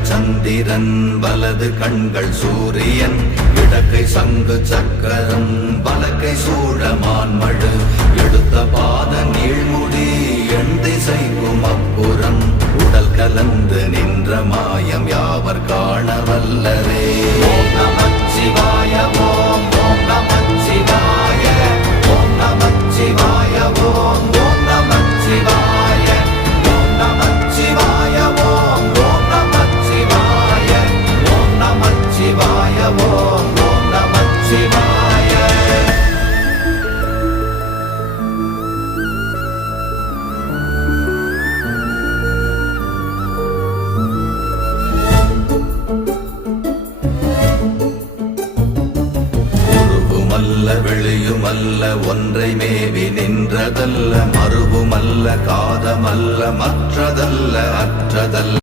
இடங்கள் சந்திரன் வலது கண்கள் சூரியன் இடக்கை சங்கு சக்கரம் வலக்கை சூழமான்மழு எடுத்த பாத நீழ்முடி எண் திசைக்கும் அப்புறம் உடல் கலந்து நின்ற மாயம் யாவர் காண வல்லரே. ஓம் நமச்சிவாய ஓம் ஓம் நமச்சிவாய ஓம் நமச்சிவாய ஓம் ஓம் நமச்சிவாய ஓம் நமச்சிவாய ஓம் ஓம் நமச்சிவாய ஓம் நமச்சிவாய ஓம் ஓம் நமச்சிவாய. வெளியுமல்ல ஒன்றை மேவி நின்றதல்ல மறுவுமல்ல காதமல்ல மற்றதல்ல அற்றதல்ல